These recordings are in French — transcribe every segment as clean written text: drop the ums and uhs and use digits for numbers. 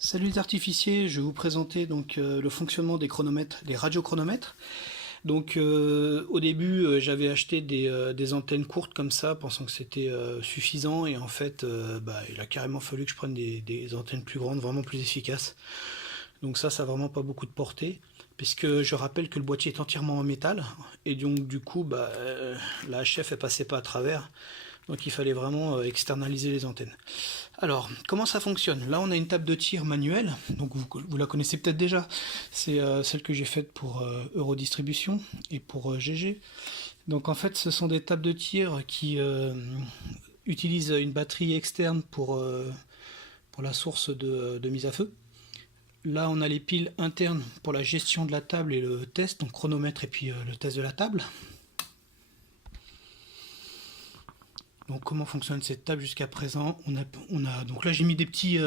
Salut les artificiers, je vais vous présenter donc le fonctionnement des chronomètres, des radiochronomètres. Donc au début j'avais acheté des antennes courtes comme ça, pensant que c'était suffisant, et en fait il a carrément fallu que je prenne des antennes plus grandes, vraiment plus efficaces. Donc ça a vraiment pas beaucoup de portée, puisque je rappelle que le boîtier est entièrement en métal, et donc du coup la HF elle passait pas à travers. Donc il fallait vraiment externaliser les antennes. Alors, comment ça fonctionne? Là, on a une table de tir manuelle, donc vous la connaissez peut-être déjà. C'est celle que j'ai faite pour Eurodistribution et pour GG. Donc en fait, ce sont des tables de tir qui utilisent une batterie externe pour la source de mise à feu. Là, on a les piles internes pour la gestion de la table et le test, donc chronomètre et puis le test de la table. Donc comment fonctionne cette table jusqu'à présent? Donc là j'ai mis des petits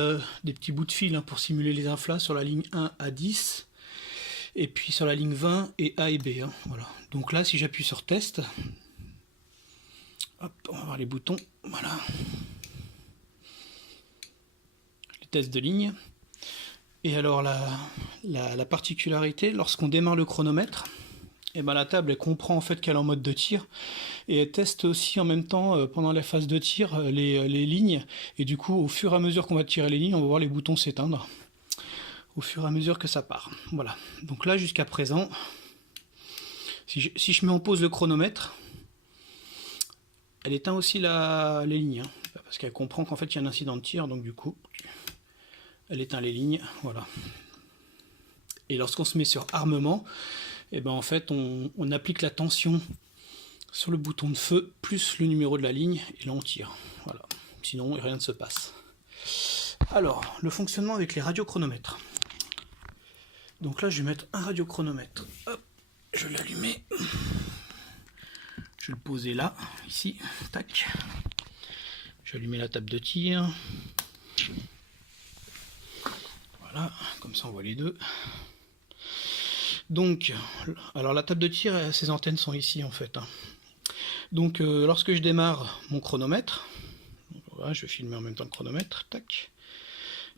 bouts de fil pour simuler les inflats sur la ligne 1 à 10 et puis sur la ligne 20 et A et B. Voilà. Donc là si j'appuie sur test, hop, on va voir les boutons, voilà. Les tests de ligne. Et alors la particularité, lorsqu'on démarre le chronomètre, et la table elle comprend en fait qu'elle est en mode de tir, et elle teste aussi en même temps pendant la phase de tir les lignes, et du coup au fur et à mesure qu'on va tirer les lignes on va voir les boutons s'éteindre au fur et à mesure que ça part. Voilà, donc là jusqu'à présent si je mets en pause le chronomètre, elle éteint aussi les lignes, parce qu'elle comprend qu'en fait il y a un incident de tir, donc du coup elle éteint les lignes. Voilà. Et lorsqu'on se met sur armement, et en fait on applique la tension sur le bouton de feu plus le numéro de la ligne, et là on tire. Voilà. Sinon rien ne se passe. Alors, le fonctionnement avec les radiochronomètres. Donc là je vais mettre un radiochronomètre. Hop, je vais l'allumer. Je vais le poser là, ici. Tac. Je vais allumer la table de tir. Voilà, comme ça on voit les deux. Donc, alors la table de tir, ses antennes sont ici en fait. Donc lorsque je démarre mon chronomètre, voilà, je vais filmer en même temps le chronomètre, tac,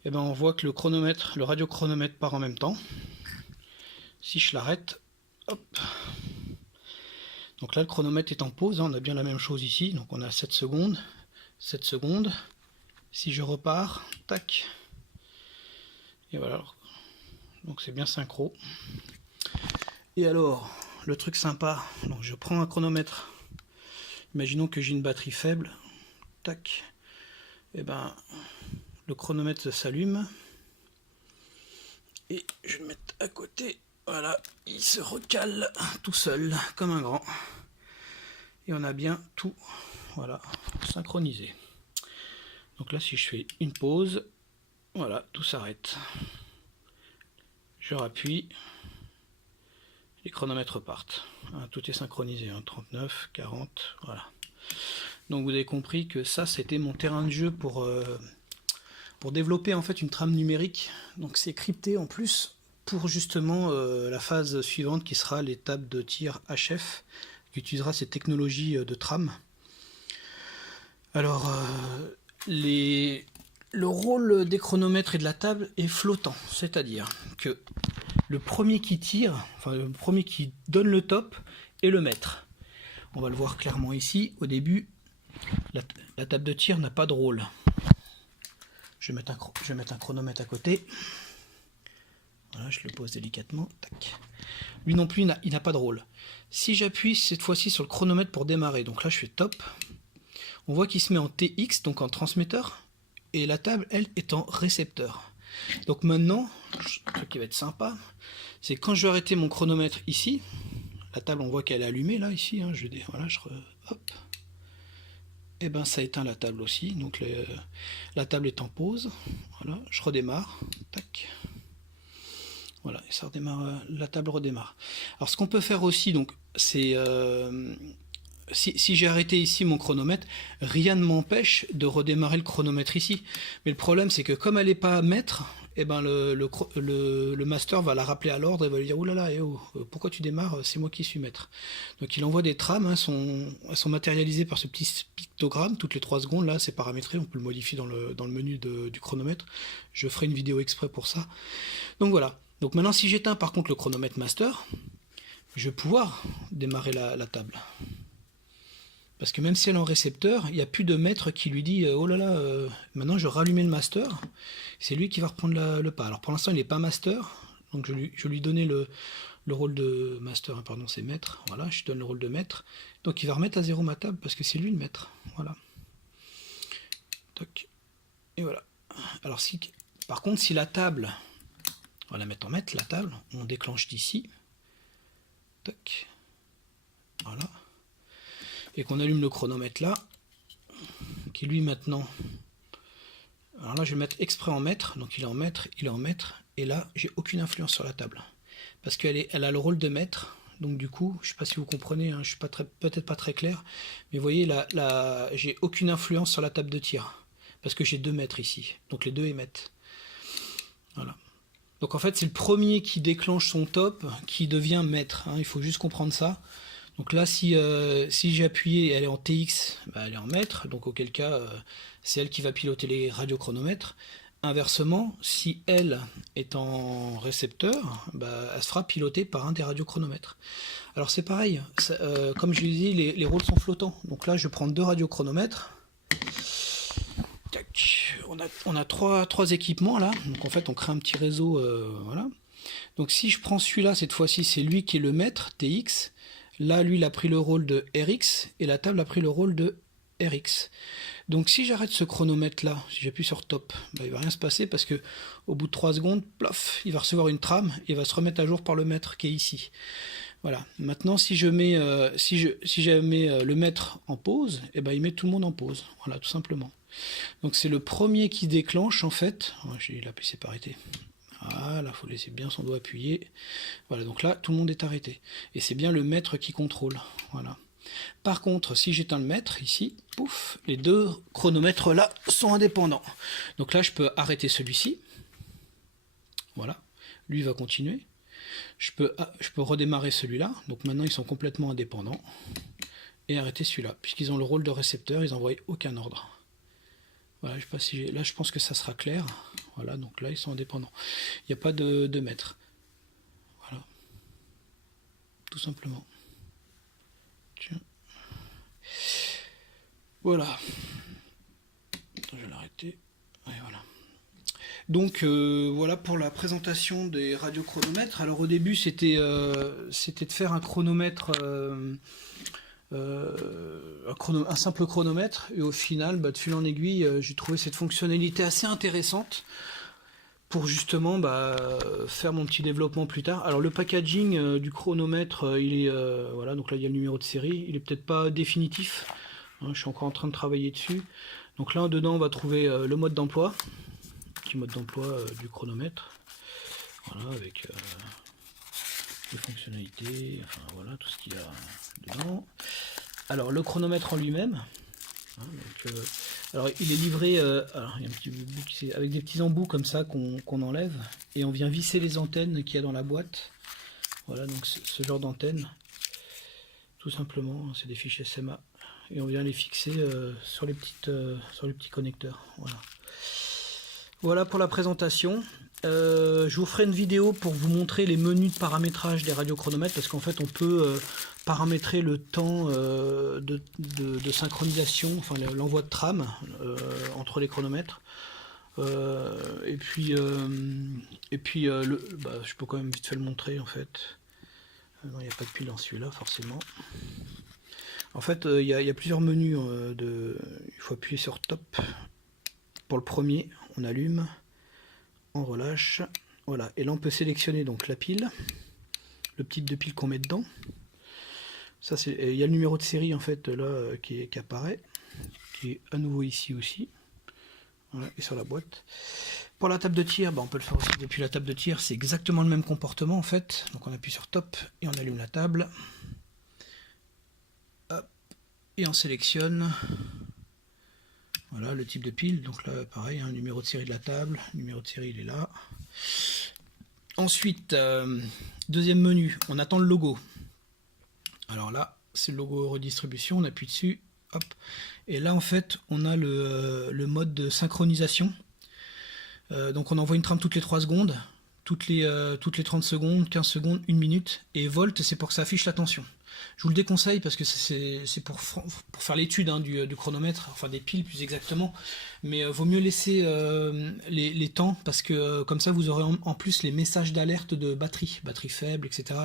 et on voit que le radiochronomètre part en même temps. Si je l'arrête, hop, donc là le chronomètre est en pause, on a bien la même chose ici, donc on a 7 secondes, 7 secondes. Si je repars, tac, et voilà, donc c'est bien synchro. Et alors, le truc sympa, donc je prends un chronomètre, imaginons que j'ai une batterie faible, tac, et le chronomètre s'allume, et je vais le mettre à côté, voilà, il se recale tout seul, comme un grand, et on a bien tout, voilà, synchronisé. Donc là si je fais une pause, voilà, tout s'arrête, je rappuie, les chronomètres partent, tout est synchronisé, 39, 40, voilà. Donc vous avez compris que ça c'était mon terrain de jeu pour développer en fait une trame numérique. Donc c'est crypté en plus pour justement la phase suivante qui sera les tables de tir HF, qui utilisera ces technologies de trame. Alors le rôle des chronomètres et de la table est flottant, c'est-à-dire que le premier qui tire, enfin le premier qui donne le top est le maître. On va le voir clairement ici. Au début, la table de tir n'a pas de rôle. Je vais mettre un chronomètre à côté. Voilà, je le pose délicatement. Tac. Lui non plus, il n'a pas de rôle. Si j'appuie cette fois-ci sur le chronomètre pour démarrer, donc là je fais top, on voit qu'il se met en TX, donc en transmetteur, et la table, elle, est en récepteur. Donc maintenant, ce qui va être sympa, c'est quand je vais arrêter mon chronomètre ici, la table, on voit qu'elle est allumée là, ici, voilà, hop, et ça éteint la table aussi, donc la table est en pause, voilà, je redémarre, tac, voilà, et ça redémarre, la table redémarre. Alors ce qu'on peut faire aussi, donc, c'est, si j'ai arrêté ici mon chronomètre, rien ne m'empêche de redémarrer le chronomètre ici, mais le problème c'est que comme elle n'est pas à maître, et ben le master va la rappeler à l'ordre et va lui dire oulala, pourquoi tu démarres, c'est moi qui suis maître. Donc il envoie des trames, hein, elles sont matérialisées par ce petit pictogramme, toutes les 3 secondes, là c'est paramétré, on peut le modifier dans le menu du chronomètre, je ferai une vidéo exprès pour ça. Donc voilà, donc maintenant si j'éteins par contre le chronomètre master, je vais pouvoir démarrer la table. Parce que même si elle est en récepteur, il n'y a plus de maître qui lui dit oh là là, maintenant je rallumais le master, c'est lui qui va reprendre le pas. Alors pour l'instant il n'est pas master, donc je lui donnais le rôle de master, pardon c'est maître, voilà, je donne le rôle de maître, donc il va remettre à 0 ma table parce que c'est lui le maître, voilà. Toc. Et voilà. Alors par contre si la table, on va la mettre en maître, la table, on déclenche d'ici, toc, voilà. Et qu'on allume le chronomètre là, qui lui maintenant, alors là je vais mettre exprès en mètre, donc il est en mètre, et là j'ai aucune influence sur la table, parce elle a le rôle de mètre, donc du coup, je sais pas si vous comprenez, hein, je suis peut-être pas très clair, mais vous voyez là, j'ai aucune influence sur la table de tir, parce que j'ai 2 mètres ici, donc les deux émettent. Voilà. Donc en fait c'est le premier qui déclenche son top qui devient mètre, hein, il faut juste comprendre ça. Donc là, si j'ai appuyé et elle est en TX, bah, elle est en mètre, donc auquel cas, c'est elle qui va piloter les radiochronomètres. Inversement, si elle est en récepteur, bah, elle sera pilotée par un des radiochronomètres. Alors c'est pareil, comme je l'ai dit, les rôles sont flottants. Donc là, je prends 2 radiochronomètres. Tac. On a trois équipements là, donc en fait on crée un petit réseau, voilà. Donc si je prends celui-là, cette fois-ci, c'est lui qui est le maître, TX. Là, lui, il a pris le rôle de RX, et la table a pris le rôle de RX. Donc si j'arrête ce chronomètre-là, si j'appuie sur top, bah, il ne va rien se passer, parce que au bout de 3 secondes, plof, il va recevoir une trame, et il va se remettre à jour par le maître qui est ici. Voilà. Maintenant, si je mets, le maître en pause, et ben, il met tout le monde en pause. Voilà, tout simplement. Donc c'est le premier qui déclenche, en fait. Oh, j'ai la PC pas arrêté. Voilà, il faut laisser bien son doigt appuyé. Voilà, donc là, tout le monde est arrêté. Et c'est bien le maître qui contrôle. Voilà. Par contre, si j'éteins le maître, ici, pouf, les 2 chronomètres là sont indépendants. Donc là, je peux arrêter celui-ci. Voilà, lui va continuer. Je peux redémarrer celui-là. Donc maintenant, ils sont complètement indépendants. Et arrêter celui-là. Puisqu'ils ont le rôle de récepteur, ils n'envoient aucun ordre. Voilà, je sais pas si là, je pense que ça sera clair. Voilà, donc là, ils sont indépendants. Il n'y a pas de maître. Voilà. Tout simplement. Tiens. Voilà. Attends, je vais l'arrêter. Et voilà. Donc, voilà pour la présentation des radiochronomètres. Alors, au début, c'était de faire un chronomètre... un simple chronomètre, et au final, de fil en aiguille, j'ai trouvé cette fonctionnalité assez intéressante pour justement faire mon petit développement plus tard. Alors le packaging du chronomètre, il est voilà, donc là il y a le numéro de série, il est peut-être pas définitif, hein, je suis encore en train de travailler dessus. Donc là dedans on va trouver le mode d'emploi, petit mode d'emploi du chronomètre, voilà, avec les fonctionnalités, enfin voilà, tout ce qu'il y a dedans. Alors le chronomètre en lui-même, hein, donc, alors il est livré alors, il y a un petit bout avec des petits embouts comme ça qu'on enlève, et on vient visser les antennes qu'il y a dans la boîte. Voilà, donc ce genre d'antenne, tout simplement, c'est des fichiers SMA, et on vient les fixer sur les petits connecteurs. Voilà. Voilà pour la présentation. Je vous ferai une vidéo pour vous montrer les menus de paramétrage des radiochronomètres, parce qu'en fait on peut paramétrer le temps de synchronisation, enfin l'envoi de trame entre les chronomètres. Et puis je peux quand même vite fait le montrer en fait. Non, il n'y a pas de pile dans celui-là forcément. En fait il y a plusieurs menus, il faut appuyer sur top. Pour le premier, on allume, on relâche, voilà, et là on peut sélectionner donc la pile, le type de pile qu'on met dedans. Ça, il y a le numéro de série en fait là qui apparaît, qui est à nouveau ici aussi, voilà, et sur la boîte. Pour la table de tir, on peut le faire aussi depuis la table de tir, c'est exactement le même comportement en fait. Donc on appuie sur top et on allume la table, hop, et on sélectionne. Voilà le type de pile. Donc là, pareil, hein, numéro de série de la table. Numéro de série, il est là. Ensuite, deuxième menu, on attend le logo. Alors là, c'est le logo redistribution, on appuie dessus, hop. Et là, en fait, on a le mode de synchronisation. Donc on envoie une trame toutes les 3 secondes, toutes les 30 secondes, 15 secondes, 1 minute. Et volt, c'est pour que ça affiche la tension. Je vous le déconseille parce que c'est pour faire l'étude hein, du chronomètre, enfin des piles plus exactement. Mais vaut mieux laisser les temps parce que comme ça vous aurez en plus les messages d'alerte de batterie faible, etc.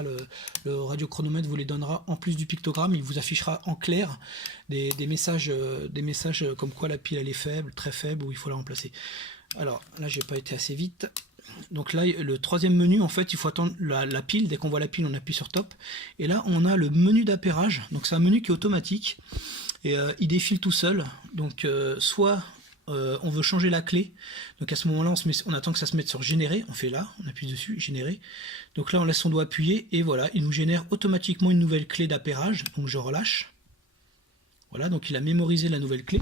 Le radiochronomètre vous les donnera en plus du pictogramme, il vous affichera en clair des messages comme quoi la pile elle est faible, très faible ou il faut la remplacer. Alors là j'ai pas été assez vite. Donc là, le troisième menu, en fait, il faut attendre la pile. Dès qu'on voit la pile, on appuie sur top. Et là, on a le menu d'appairage. Donc c'est un menu qui est automatique. Et il défile tout seul. Donc soit on veut changer la clé. Donc à ce moment-là, on attend que ça se mette sur générer. On fait là, on appuie dessus, générer. Donc là, on laisse son doigt appuyé. Et voilà, il nous génère automatiquement une nouvelle clé d'appairage. Donc je relâche. Voilà, donc il a mémorisé la nouvelle clé.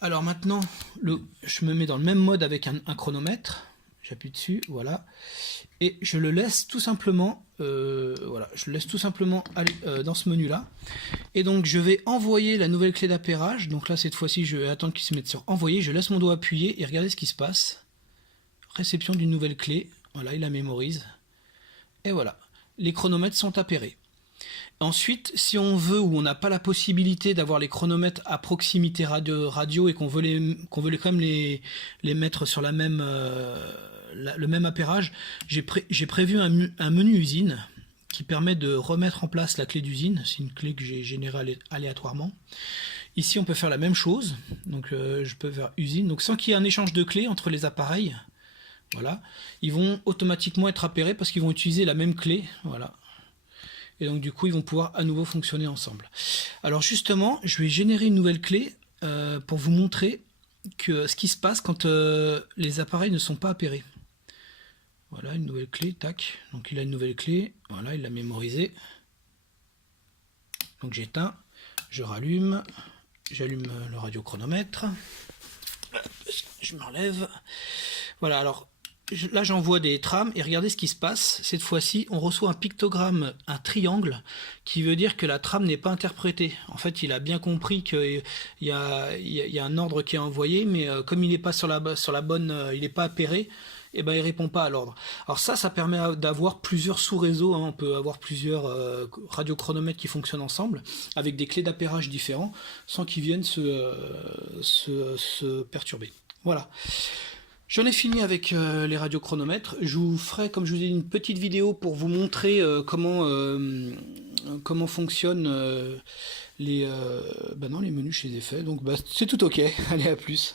Alors maintenant, je me mets dans le même mode avec un chronomètre. J'appuie dessus, voilà, et je le laisse tout simplement, voilà, je le laisse tout simplement aller dans ce menu-là. Et donc je vais envoyer la nouvelle clé d'appairage. Donc là cette fois-ci, je vais attendre qu'il se mette sur envoyer. Je laisse mon doigt appuyé et regardez ce qui se passe. Réception d'une nouvelle clé. Voilà, il la mémorise. Et voilà, les chronomètres sont appairés. Ensuite, si on veut ou on n'a pas la possibilité d'avoir les chronomètres à proximité radio et qu'on veut quand même les mettre sur la même le même appairage, j'ai prévu un menu usine qui permet de remettre en place la clé d'usine. C'est une clé que j'ai générée aléatoirement. Ici, on peut faire la même chose. Donc, je peux faire usine. Donc, sans qu'il y ait un échange de clés entre les appareils, voilà, ils vont automatiquement être appairés parce qu'ils vont utiliser la même clé. Voilà. Et donc du coup ils vont pouvoir à nouveau fonctionner ensemble. Alors justement, je vais générer une nouvelle clé pour vous montrer ce qui se passe quand les appareils ne sont pas appairés. Voilà, une nouvelle clé, tac. Donc il a une nouvelle clé, voilà, il l'a mémorisée. Donc j'éteins, je rallume, j'allume le radiochronomètre. Je m'enlève. Voilà, alors là j'envoie des trames et regardez ce qui se passe. Cette fois-ci on reçoit un pictogramme, un triangle, qui veut dire que la trame n'est pas interprétée. En fait il a bien compris qu'il y a un ordre qui est envoyé, mais comme il n'est pas sur la bonne, il n'est pas appairé, et ben il répond pas à l'ordre. Alors ça permet d'avoir plusieurs sous-réseaux, hein. On peut avoir plusieurs radiochronomètres qui fonctionnent ensemble avec des clés d'appairage différents sans qu'ils viennent se perturber. Voilà. J'en ai fini avec les radiochronomètres. Je vous ferai, comme je vous ai dit, une petite vidéo pour vous montrer comment fonctionnent les menus chez Effet. Donc c'est tout ok. Allez, à plus.